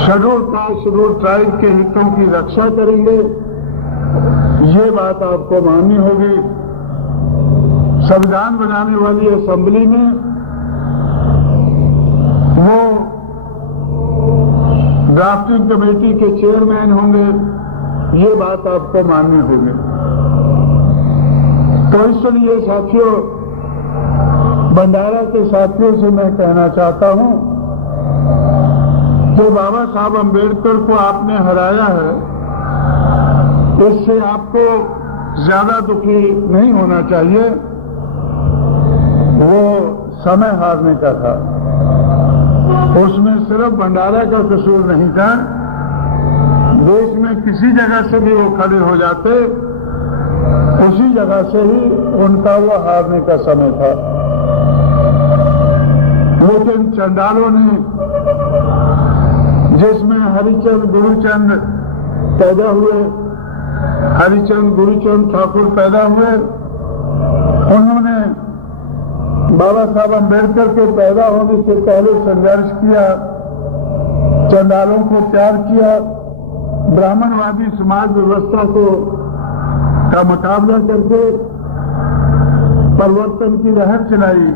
Schedule caste schedule tribe के हितों की रक्षा करेंगे, ये बात आपको माननी होगी। संविधान बनाने वाली असेंबली में वो ड्राफ्टिंग कमेटी के चेयरमैन होंगे, ये बात आपको माननी होगी। तो इसलिए साथियों, भंडारा के साथियों से मैं कहना चाहता हूं कि बाबा साहब अम्बेडकर को आपने हराया है, इससे आपको ज्यादा दुखी नहीं होना चाहिए। वो समय हारने का था, उसमें सिर्फ भंडारा का कसूर नहीं था। देश में किसी जगह से भी वो खड़े हो जाते, उसी जगह से ही उनका वो हारने का समय था। लेकिन चंडालों ने, जिसमें हरिचंद गुरुचंद पैदा हुए, हरिचंद गुरुचंद ठाकुर पैदा हुए, उन्होंने बाबा साहब अम्बेडकर के पैदा होने से पहले संघर्ष किया, चंडालों को त्याग किया, ब्राह्मणवादी समाज व्यवस्था का मुकाबला करके परिवर्तन की लहर चलाई।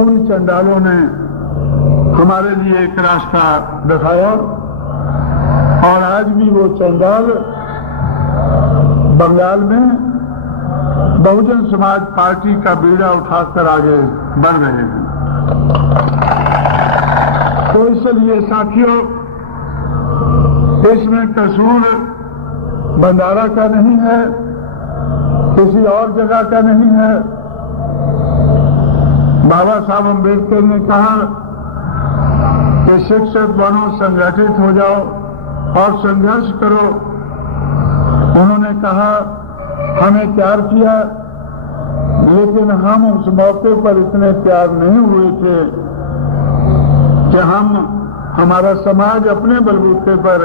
उन चंडालों ने हमारे लिए एक रास्ता दिखाया और आज भी वो चंडाल बंगाल में बहुजन समाज पार्टी का बीड़ा उठाकर आगे बढ़ रहे हैं। तो इसलिए साथियों, इसमें कसूर भंडारा का नहीं है, किसी और जगह का नहीं है। बाबा साहब अम्बेडकर ने कहा कि शिक्षित बनो, संगठित हो जाओ और संघर्ष करो। उन्होंने कहा हमें तैयार किया, लेकिन हम उस मौके पर इतने तैयार नहीं हुए थे कि हमारा समाज अपने बलबूते पर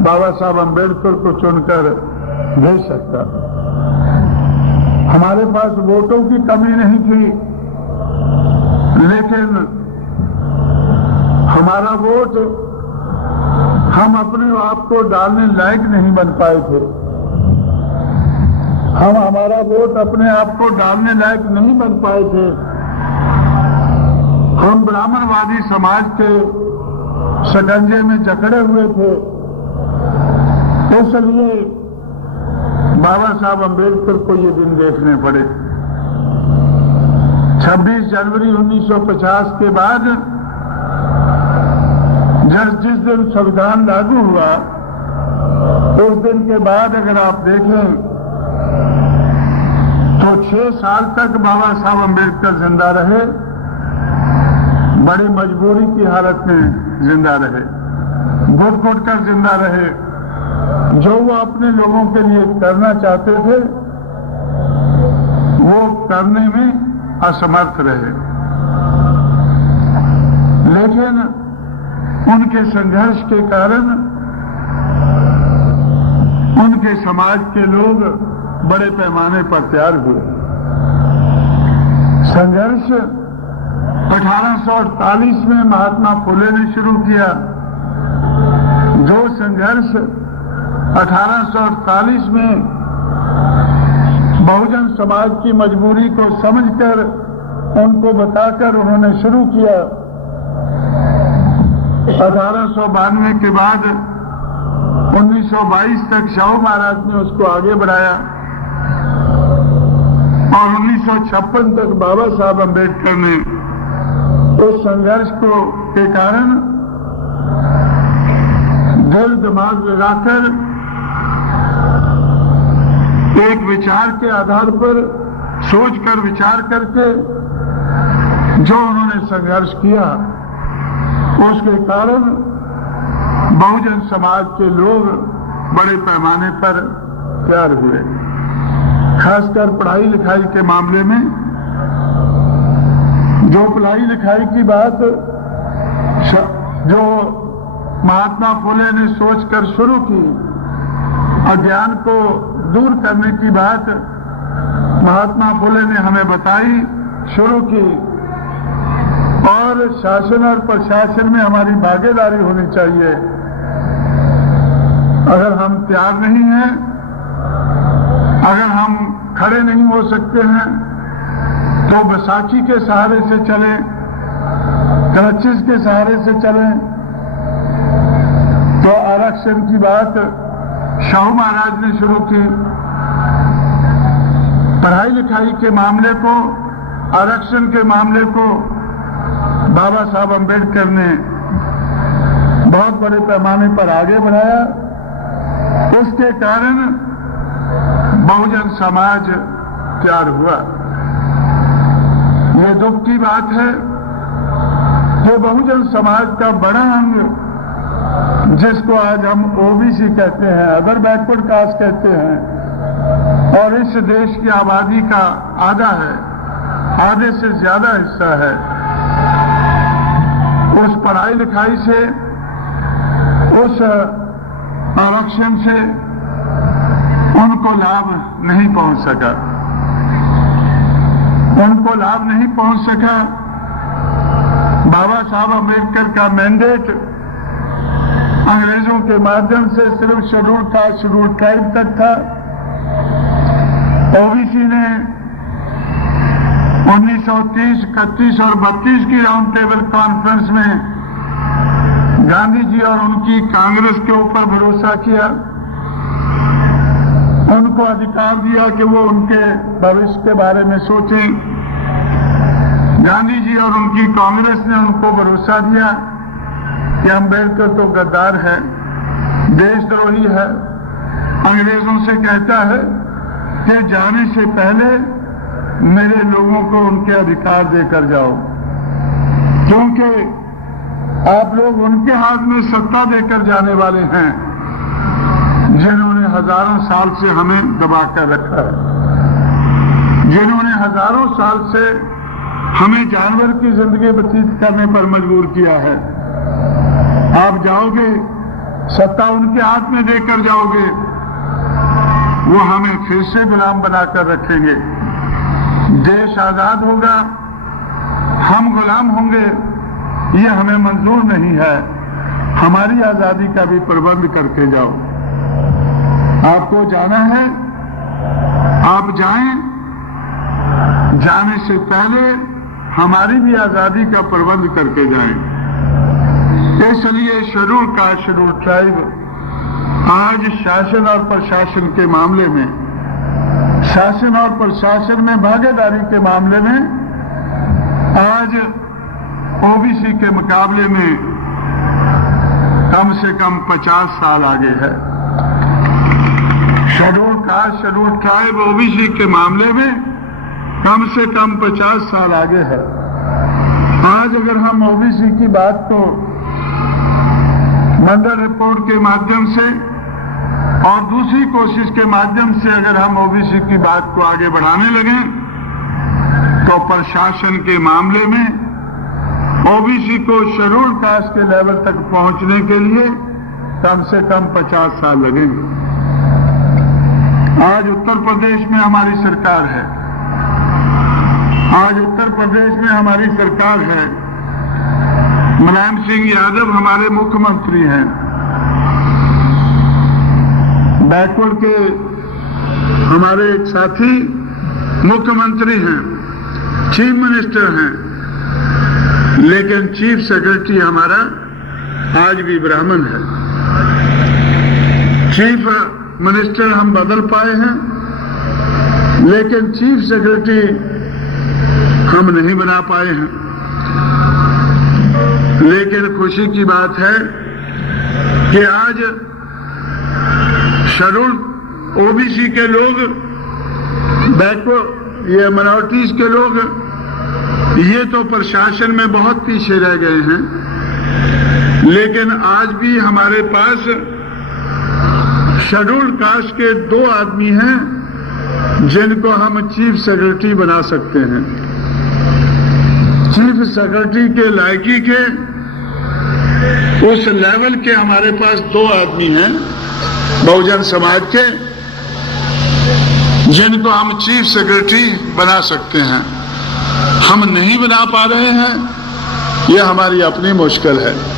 बाबा साहब अम्बेडकर को चुनकर भेज सकता। हमारे पास वोटों की कमी नहीं थी, लेकिन हमारा वोट हम अपने आप को डालने लायक नहीं बन पाए थे। हमारा वोट अपने आप को डालने लायक नहीं बन पाए थे। हम ब्राह्मणवादी समाज के शिकंजे में जकड़े हुए थे। इसलिए बाबा साहब अम्बेडकर को ये दिन देखने पड़े। 26 जनवरी 1950 के बाद जिस दिन संविधान लागू हुआ, उस दिन के बाद अगर आप देखें तो 6 साल तक बाबा साहब अम्बेडकर जिंदा रहे, बड़ी मजबूरी की हालत में जिंदा रहे, घुट घुट कर जिंदा रहे। जो वो अपने लोगों के लिए करना चाहते थे, वो करने में असमर्थ रहे। लेकिन उनके संघर्ष के कारण उनके समाज के लोग बड़े पैमाने पर तैयार हुए। संघर्ष 1848 में महात्मा फुले ने शुरू किया। जो संघर्ष 1848 में बहुजन समाज की मजबूरी को समझकर, उनको बताकर उन्होंने शुरू किया, 1892 के बाद 1922 तक शाहू महाराज ने उसको आगे बढ़ाया और 1956 तक बाबा साहब अम्बेडकर ने उस संघर्ष के कारण दिल दिमाग लगाकर एक विचार के आधार पर सोचकर विचार करके जो उन्होंने संघर्ष किया, उसके कारण बहुजन समाज के लोग बड़े पैमाने पर तैयार हुए। खासकर पढ़ाई लिखाई के मामले में, जो पढ़ाई लिखाई की बात जो महात्मा फुले ने सोचकर शुरू की, अज्ञान को दूर करने की बात महात्मा फुले ने हमें बताई, शुरू की, और शासन और प्रशासन में हमारी भागीदारी होनी चाहिए। अगर हम तैयार नहीं हैं, अगर हम खड़े नहीं हो सकते हैं, तो बैसाखी के सहारे से चलें, क्रचिस के सहारे से चलें। तो आरक्षण की बात शाहू महाराज ने शुरू की। पढ़ाई लिखाई के मामले को, आरक्षण के मामले को बाबा साहब अम्बेडकर ने बहुत बड़े पैमाने पर आगे बढ़ाया। उसके कारण बहुजन समाज तैयार हुआ। यह दुख की बात है कि बहुजन समाज का बड़ा अंग, जिसको आज हम ओबीसी कहते हैं, अदर बैकवर्ड कास्ट कहते हैं, और इस देश की आबादी का आधा है, आधे से ज्यादा हिस्सा है, उस पढ़ाई लिखाई से, उस आरक्षण से उनको लाभ नहीं पहुंच सका। उनको लाभ नहीं पहुंच सका। बाबा साहब अम्बेडकर का मैंडेट अंग्रेजों के माध्यम से सिर्फ शेड्यूल कास्ट, शेड्यूल ट्राइब तक था। ओबीसी ने 1930, 31 और 32 की राउंड टेबल कॉन्फ्रेंस में गांधी जी और उनकी कांग्रेस के ऊपर भरोसा किया, उनको अधिकार दिया कि वो उनके भविष्य के बारे में सोचें। गांधी जी और उनकी कांग्रेस ने उनको भरोसा दिया कि अम्बेडकर तो गद्दार है, देशद्रोही है, अंग्रेजों से कहता है कि जाने से पहले मेरे लोगों को उनके अधिकार देकर जाओ, क्योंकि आप लोग उनके हाथ में सत्ता देकर जाने वाले हैं जिन्होंने हजारों साल से हमें दबाकर रखा है, जिन्होंने हजारों साल से हमें जानवर की जिंदगी व्यतीत करने पर मजबूर किया है। आप जाओगे, सत्ता उनके हाथ में देकर जाओगे, वो हमें फिर से गुलाम बनाकर रखेंगे। देश आजाद होगा, हम गुलाम होंगे, ये हमें मंजूर नहीं है। हमारी आजादी का भी प्रबंध करके जाओ। आपको जाना है, आप जाएं, जाने से पहले हमारी भी आजादी का प्रबंध करके जाएं। इसलिए शेड्यूल कास्ट, शेड्यूल ट्राइब आज शासन और प्रशासन के मामले में, शासन और प्रशासन में भागीदारी के मामले में आज ओबीसी के मुकाबले में कम से कम 50 साल आगे है। Schedule caste, schedule tribe OBC के मामले में कम से कम 50 साल आगे है। आज अगर हम ओबीसी की बात को मंडल रिपोर्ट के माध्यम से और दूसरी कोशिश के माध्यम से अगर हम ओबीसी की बात को आगे बढ़ाने लगे, तो प्रशासन के मामले में ओबीसी को शेड्यूल कास्ट के लेवल तक पहुंचने के लिए कम से कम 50 साल लगेंगे। आज उत्तर प्रदेश में हमारी सरकार है, आज उत्तर प्रदेश में हमारी सरकार है, मुलायम सिंह यादव हमारे मुख्यमंत्री हैं, बैकवर्ड के हमारे एक साथी मुख्यमंत्री हैं, चीफ मिनिस्टर हैं, लेकिन चीफ सेक्रेटरी हमारा आज भी ब्राह्मण है। चीफ मिनिस्टर हम बदल पाए हैं, लेकिन चीफ सेक्रेटरी हम नहीं बना पाए हैं। लेकिन खुशी की बात है कि आज शेड्यूल ओबीसी के लोग, बैकवर्ड, ये माइनॉरिटीज के लोग, ये तो प्रशासन में बहुत पीछे रह गए हैं, लेकिन आज भी हमारे पास शेड्यूल कास्ट के 2 आदमी हैं जिनको हम चीफ सेक्रेटरी बना सकते हैं। चीफ सेक्रेटरी के लायकी के उस लेवल के हमारे पास 2 आदमी हैं बहुजन समाज के, जिनको हम चीफ सेक्रेटरी बना सकते हैं। हम नहीं बना पा रहे हैं, ये हमारी अपनी मुश्किल है।